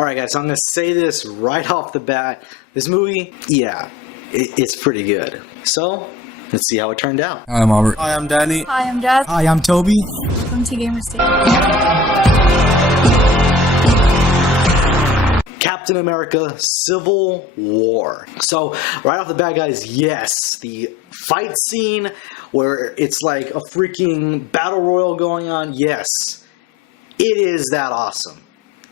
Alright guys, so I'm going to say this right off the bat. This movie, yeah, it's pretty good. So, let's see how it turned out. Hi, I'm Albert. Hi, I'm Danny. Hi, I'm Jazz. Hi, I'm Toby. Welcome to Gamer State. Captain America Civil War. So, right off the bat guys, yes, the fight scene where it's like a freaking battle royal going on, yes, it is that awesome.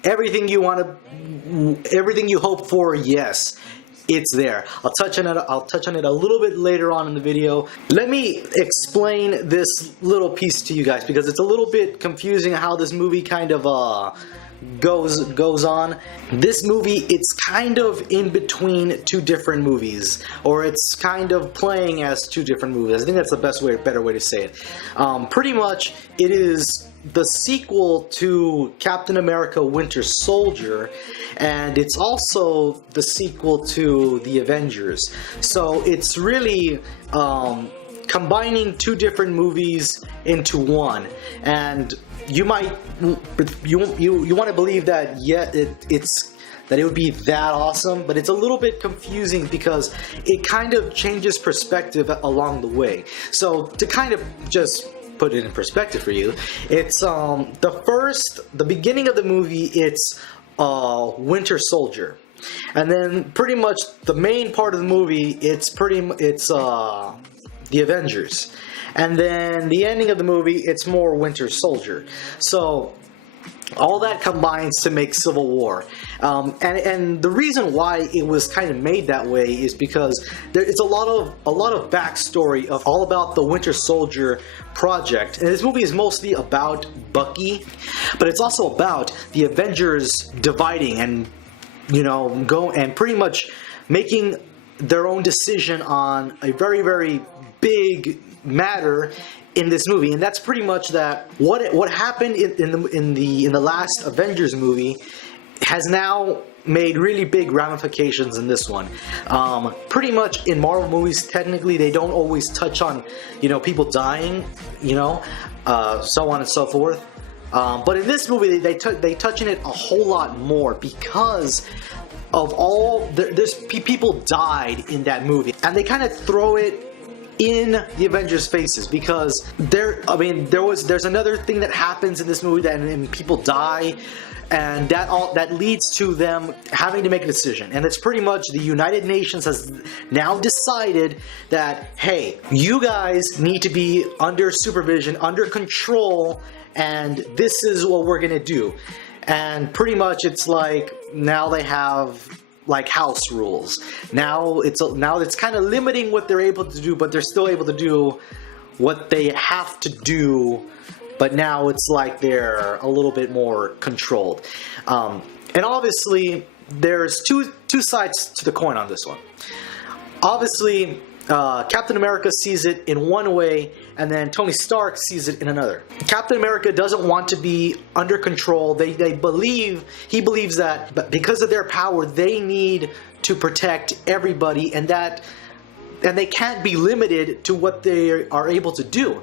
Everything you want to, everything you hope for, yes, it's there. I'll touch on it a little bit later on in the video. Let me explain this little piece to you guys because it's a little bit confusing how this movie kind of goes on. This movie, it's kind of in between two different movies, or it's kind of playing as two different movies. I think that's the better way to say it. Pretty much, it is the sequel to Captain America Winter Soldier, and it's also the sequel to The Avengers. So it's really combining two different movies into one, and you might you want to believe that that it would be that awesome, but it's a little bit confusing because it kind of changes perspective along the way. So to kind of just put it in perspective for you, it's the beginning of the movie, it's Winter Soldier, and then pretty much the main part of the movie, it's The Avengers, and then the ending of the movie, it's more Winter Soldier. So all that combines to make Civil War, and the reason why it was kind of made that way is because it's a lot of backstory of all about the Winter Soldier project, and this movie is mostly about Bucky, but it's also about the Avengers dividing and go and pretty much making their own decision on a very, very big matter in this movie. And that's pretty much that what happened in the last Avengers movie has now made really big ramifications in this one. Pretty much in Marvel movies, technically they don't always touch on people dying, so on and so forth. But in this movie they touch on it a whole lot more because of there's people died in that movie, and they kind of throw it in the Avengers' faces because there's another thing that happens in this movie and people die, and that leads to them having to make a decision. And it's pretty much the United Nations has now decided that, hey, you guys need to be under supervision, under control, and this is what we're gonna do. And pretty much it's like now they have like house rules. Now it's kind of limiting what they're able to do, but they're still able to do what they have to do, but now it's like they're a little bit more controlled. And obviously there's two sides to the coin on this one. Obviously Captain America sees it in one way, and then Tony Stark sees it in another. Captain America doesn't want to be under control. He believes that because of their power, they need to protect everybody, and they can't be limited to what they are able to do.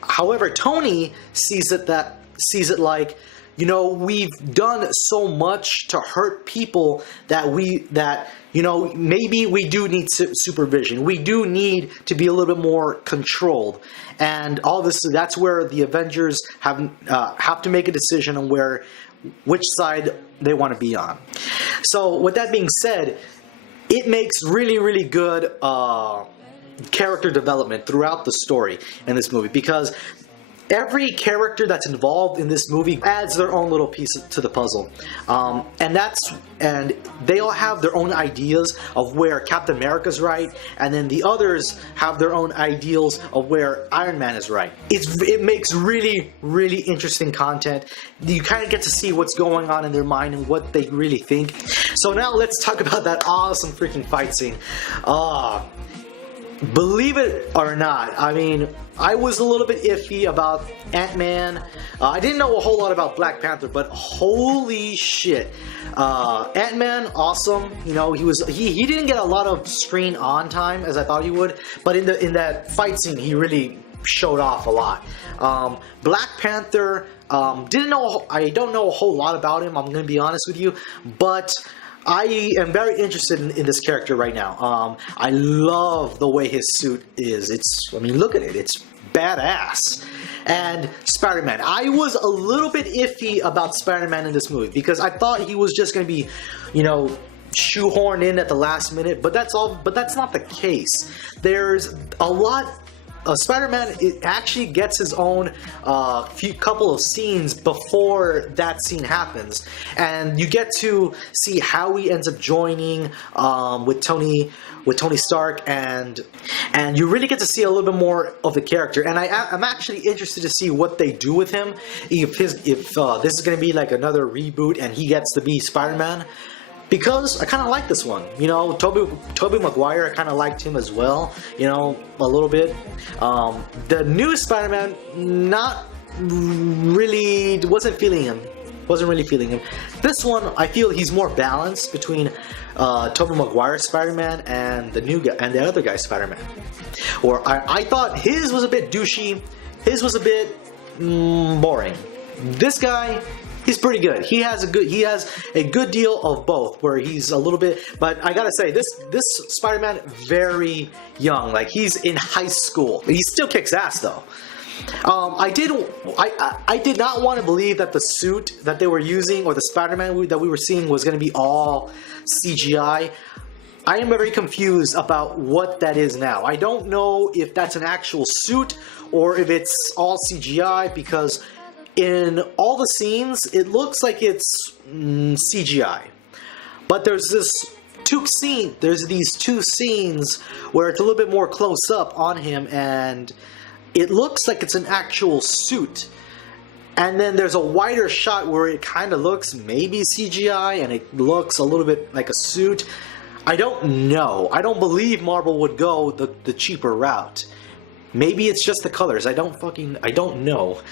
However, Tony sees it like, we've done so much to hurt people that maybe we do need supervision. We do need to be a little bit more controlled. And obviously that's where the Avengers have to make a decision on which side they want to be on. So with that being said, it makes really, really good character development throughout the story in this movie, because every character that's involved in this movie adds their own little piece to the puzzle, and they all have their own ideas of where Captain America's right, and then the others have their own ideals of where Iron Man is right. It makes really, really interesting content. You kind of get to see what's going on in their mind and what they really think. So now let's talk about that awesome freaking fight scene. Believe it or not, I was a little bit iffy about Ant-Man. I didn't know a whole lot about Black Panther, but holy shit, Ant-Man, awesome. He didn't get a lot of screen on time as I thought he would, but in that fight scene, he really showed off a lot. Black Panther, I don't know a whole lot about him, I'm gonna be honest with you, but I am very interested in this character right now. I love the way his suit is. I mean, look at it. It's badass. And Spider-Man. I was a little bit iffy about Spider-Man in this movie because I thought he was just going to be, shoehorned in at the last minute, but that's not the case. There's a lot. Spider-Man, it actually gets his own couple of scenes before that scene happens, and you get to see how he ends up joining with Tony Stark, and you really get to see a little bit more of the character. And I'm actually interested to see what they do with him, if this is going to be like another reboot and he gets to be Spider-Man. Because I kind of like this one, Tobey Maguire, I kind of liked him as well, a little bit. The newest Spider-Man, not really, wasn't really feeling him. This one, I feel he's more balanced between Tobey Maguire's Spider-Man and the other guy's Spider-Man. Or I thought his was a bit douchey, his was a bit boring. This guy, he's pretty good. He has a good deal of both, where he's a little bit, but I gotta say, this Spider-Man, very young, like he's in high school. He still kicks ass though. I did not want to believe that the suit that they were using, or the Spider-Man that we were seeing, was going to be all CGI. I am very confused about what that is now. I don't know if that's an actual suit or if it's all CGI, because in all the scenes, it looks like it's CGI. But there's these two scenes where it's a little bit more close up on him, and it looks like it's an actual suit. And then there's a wider shot where it kind of looks maybe CGI, and it looks a little bit like a suit. I don't know. I don't believe Marvel would go the cheaper route. Maybe it's just the colors. I don't know.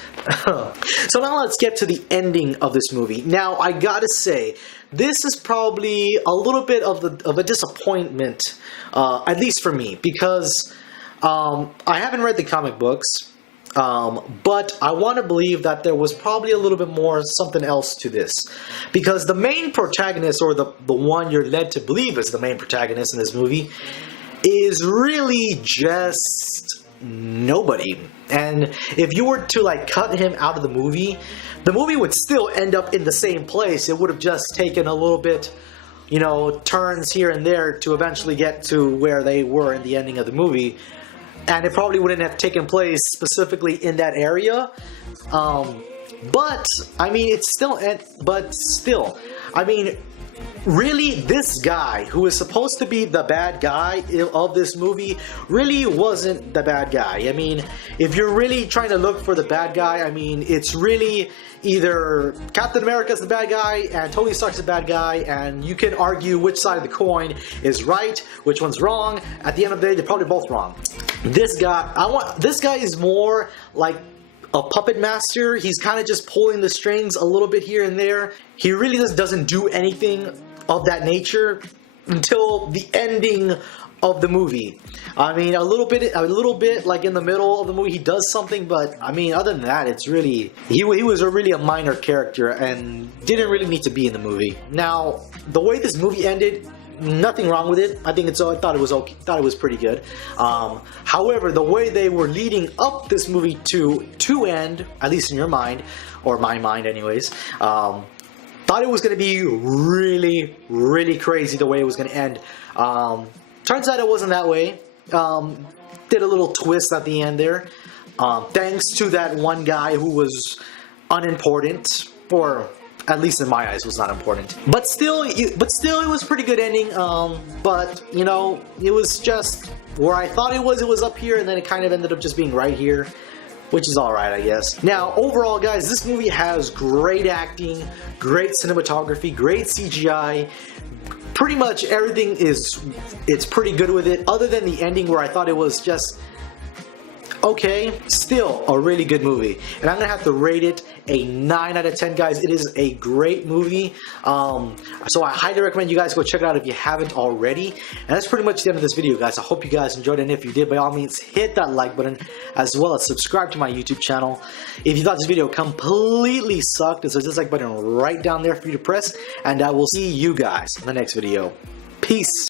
So now let's get to the ending of this movie. Now, I gotta say, this is probably a little bit of a disappointment, at least for me, because I haven't read the comic books, but I want to believe that there was probably a little bit more something else to this, because the main protagonist, or the one you're led to believe is the main protagonist in this movie, is really just nobody. And if you were to cut him out of the movie would still end up in the same place. It would have just taken a little bit, turns here and there to eventually get to where they were in the ending of the movie, and it probably wouldn't have taken place specifically in that area. But I mean, really, this guy, who is supposed to be the bad guy of this movie, really wasn't the bad guy. I mean, if you're really trying to look for the bad guy, I mean, it's really either Captain America's the bad guy and Tony Stark's the bad guy, and you can argue which side of the coin is right, which one's wrong. At the end of the day, they're probably both wrong. This guy is more like a puppet master. He's kind of just pulling the strings a little bit here and there. He really just doesn't do anything of that nature until the ending of the movie. I mean, a little bit like in the middle of the movie he does something, but I mean, other than that, it's really, he was really a minor character and didn't really need to be in the movie. Now, the way this movie ended, nothing wrong with it. I thought it was okay. Thought it was pretty good. However, the way they were leading up this movie to end, at least in your mind, or my mind, anyways, thought it was going to be really, really crazy the way it was going to end. Turns out it wasn't that way. Did a little twist at the end there, thanks to that one guy who was unimportant, or at least in my eyes was not important. But still, it was a pretty good ending. But it was just where I thought it was up here, and then it kind of ended up just being right here, which is alright, I guess. Now, overall, guys, this movie has great acting, great cinematography, great CGI. Pretty much everything it's pretty good with it, other than the ending where I thought it was just okay. Still a really good movie, and I'm gonna have to rate it a 9 out of 10, guys. It is a great movie. So I highly recommend you guys go check it out if you haven't already. And that's pretty much the end of this video, guys. I hope you guys enjoyed it, and if you did, by all means, hit that like button, as well as subscribe to my YouTube channel. If you thought this video completely sucked, there's a dislike button right down there for you to press, and I will see you guys in the next video. Peace.